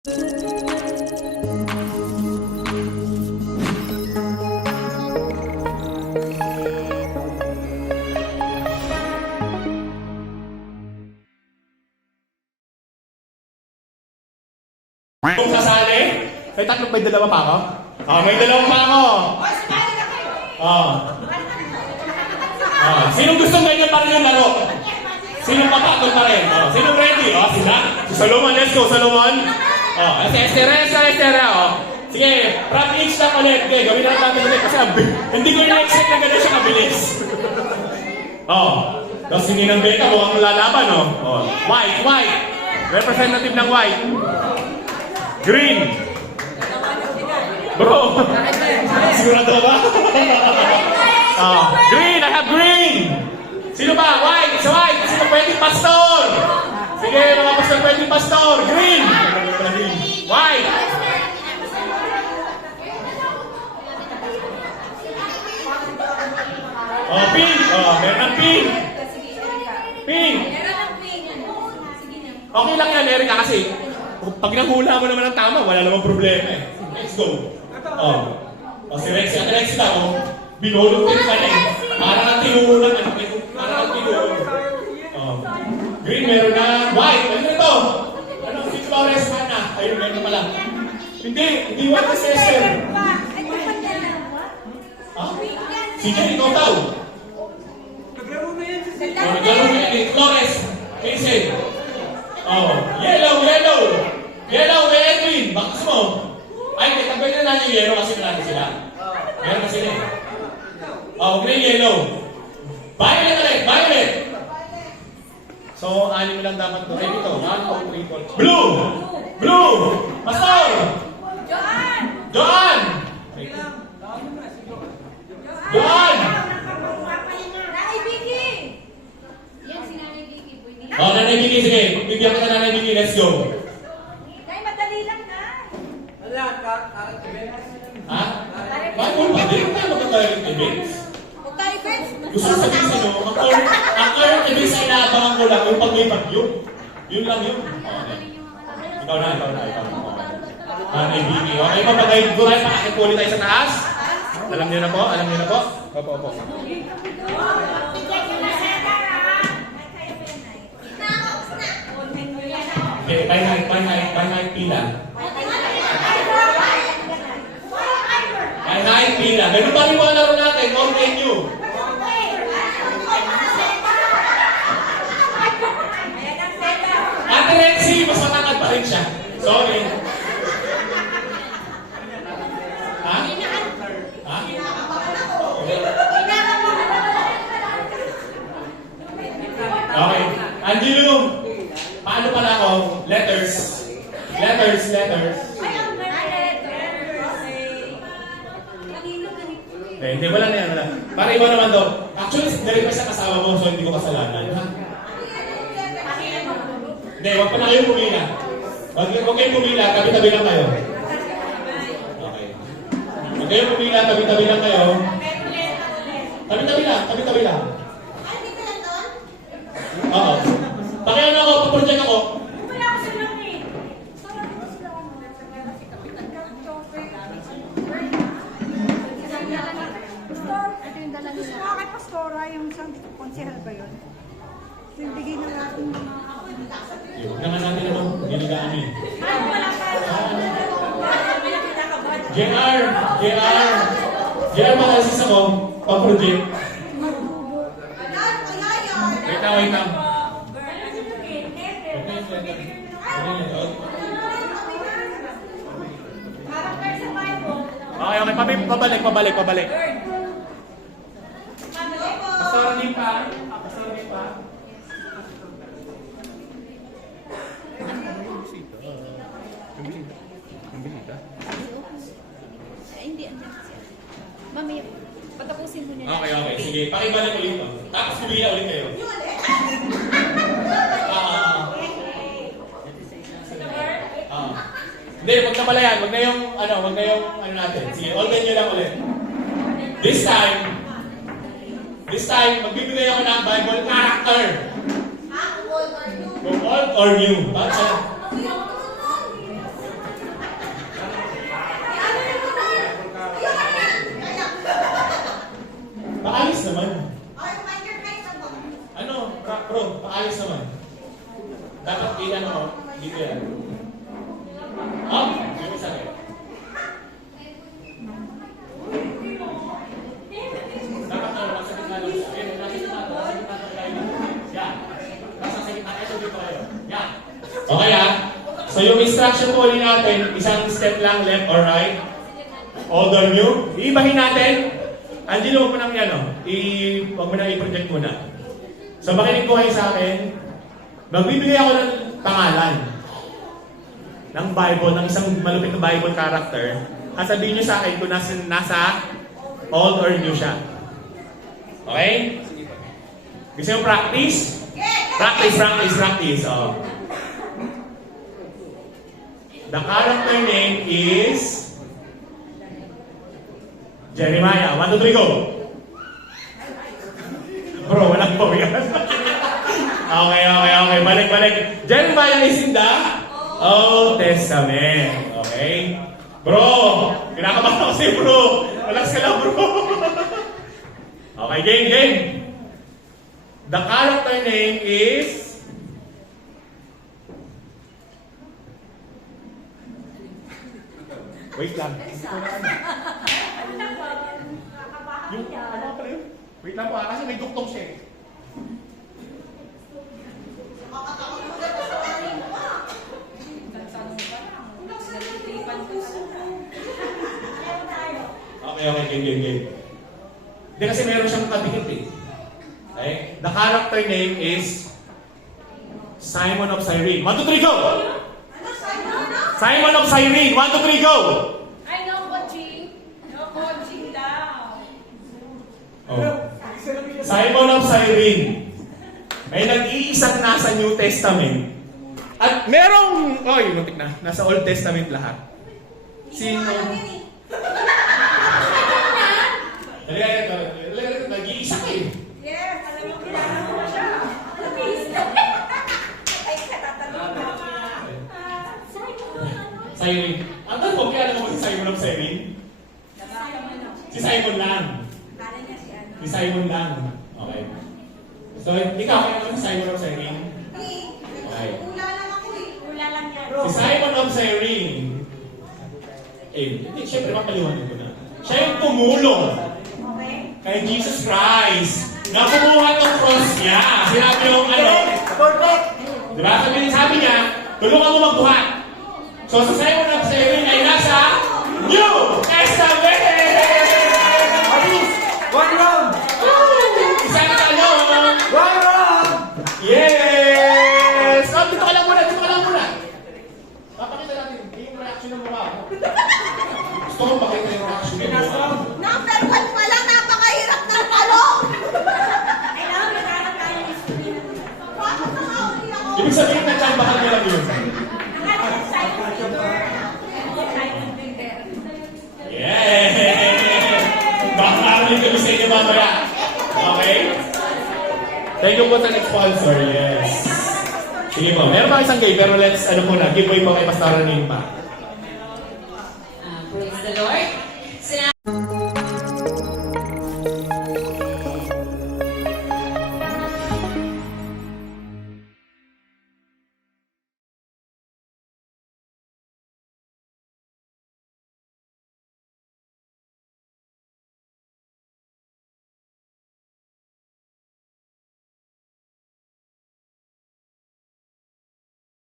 Kung kasali, may dalawa pa ako? May dalawa pa ako. Sinong gustong ganyan pa rin yung laro? Sinong papatol pa rin? Sinong ready? Sila? Si Solomon, let's go, Solomon. Si Estera. Sige, from each lang ulit. Okay, gawin na natin ulit kasi hindi ko in-expect na gano'n siya kabilis. Tapos hindi ng beta, mukhang lalaban, White. Representative ng white. Green. Bro. Sigurado ba? Green. I have green. Sino ba? White. Sa white. Sino pwedeng pastor? Sige, mga pastor pwedeng pastor. Green. White. Pink. Meron ng pink. Pink. Okay lang yan, Erika, kasi pag nahula mo naman ang tama, wala namang problema eh. Let's go. Si Rex lang, binulog din ka na eh. Parang ang tinuulan. Green, meron na. White, ano ito? Si Flores na. Ayun, meron na pala. Hindi white na sister. Sige, ikaw daw. Naglaro na yan. Flores. Casey. Yellow, may Edwin. Bakit mo? Ay, tagpay na natin yung yellow kasi natin sila. Meron kasi na eh. Green, yellow. Violet. So, anim lang dapat to. Ready to. 1, 2, 3, 4. Blue. Pastor. Joan. Nanay Vicky! Yan si Nanay Vicky. Nanay Vicky, sige. Bigyan ka na Nanay Vicky. Let's go. Nay, madali lang na. Bakit mo ba? Hindi tayo magkakaroon events. Huwag tayo, friends. Gusto ko sabihin ang current events ay naabangan ko lang yung pag may bagyo. Yun lang yun. Ikaw na. Nanay Vicky. Okay ba? Pag-guray, pakakipuli tayo sa taas. Alam niyo na po? Opo. Okay, by height pila. By height pila. Ganun pa rin mga laro natin. All menu. Ate Rexy, mas matangad pa rin siya. Sorry. Okay. Angelo, paano pala ako? Letters. Hindi, wala na yan. Para iba naman daw. Actually, dali pa siya kasama mo, so hindi ko kasalanan. Hindi, wag pa na kayong pumila. Huwag kayong pumila, tabi-tabi lang kayo. Okay. Huwag kayong pumila, tabi-tabi lang kayo. Tabi-tabi lang. Oo. Pakiano ako, paproject ako. Wala ko sa lang eh. Gusto ko kay Pastora, yung isang konsehal ba yun? Yung bigay na natin ng mga... Huwag naman natin naman, ginagaan eh. JR, makasis ako, paproject. Wait lang. Okay, pabalik. Pastor din pa. Yung bisita? Hindi, mamaya, patapusin mo nila. Okay. Sige, pakibalik ulit to. Tapos kumila ulit kayo. Hindi, wag na pala yan. Wag na yung ano natin. Sige, all nyo lang ulit. This time, magbibigay ako ng Bible character. Kung old or new. introduction po ulit natin, isang step lang, left or right. Old or new. Iibahin natin. Angelo, huwag mo nang yan, huwag mo nang i-project muna. So, makinig po kayo sa akin. Magbibigay ako ng pangalan ng Bible, ng isang malupit na Bible character. Sabihin nyo sa akin kung nasa old or new siya. Okay? Gusto nyo practice? Practice. Oh. The character name is Jeremiah. 1, 2, 3, go! Bro, walang po yan. Okay. Balik. Jeremiah is in the Old Testament. Okay? Bro, kinakabahan ko si bro. Relax ka lang, bro. Okay, game. The character name is... Wait lang. Yung, ano pala yun? Wait lang po kasi may duktong siya eh. Okay, game. Hindi kasi meron siyang kadikit eh. Okay? The character name is Simon of Cyrene. 1, 2, 3, go! Simon of Cyrene. 1, 2, 3, go! Ay, no coaching. No coaching daw. Oh. Simon of Cyrene. May nag-iisang nasa New Testament. At merong... Oy, muntik na. Nasa Old Testament lahat. Sino? Nag-iisa kayo. Yes, alam mo, kilala mo siya. Ay, katatanong mo. Cyrene. Ang tanong mo, kaya mo si Simon of Cyrene? Si Simon lang. Si Simon lang. Okay. So, ikaw, kaya naman si Simon of Cyrene? Okay. Wala lang yan. Si Simon of Cyrene. Siyempre, mapaliwanag ko na. Siya yung tumulong kay Jesus Christ na kumuha ng cross niya. Sinabi yung Perfect! diba? Sabi niya, tulungan mo magbuhat. So, sa Simon of Cyrene ay nasa New Testament! One round! Isa na tayo! One round! Yes! Oh, dito ka lang muna. Papakita natin yung reaction ng mukha ko. Gusto ko makita yung reaction ng mukha ko. Number 1 pa lang, napakahirap ng palong! Ay, no, nagkaroon tayo ng history. Bakit nakahuli ako? Ibig sabihin na tsambahan niya lang yun. Nakakaroon tayo ng finger. Yeah! Baka kami sa inyo mamaya. Okay? Thank you po sa next sponsor. Yes. Sige po. Meron pa isang game pero let's, giveaway po kay Pastor Ranin pa.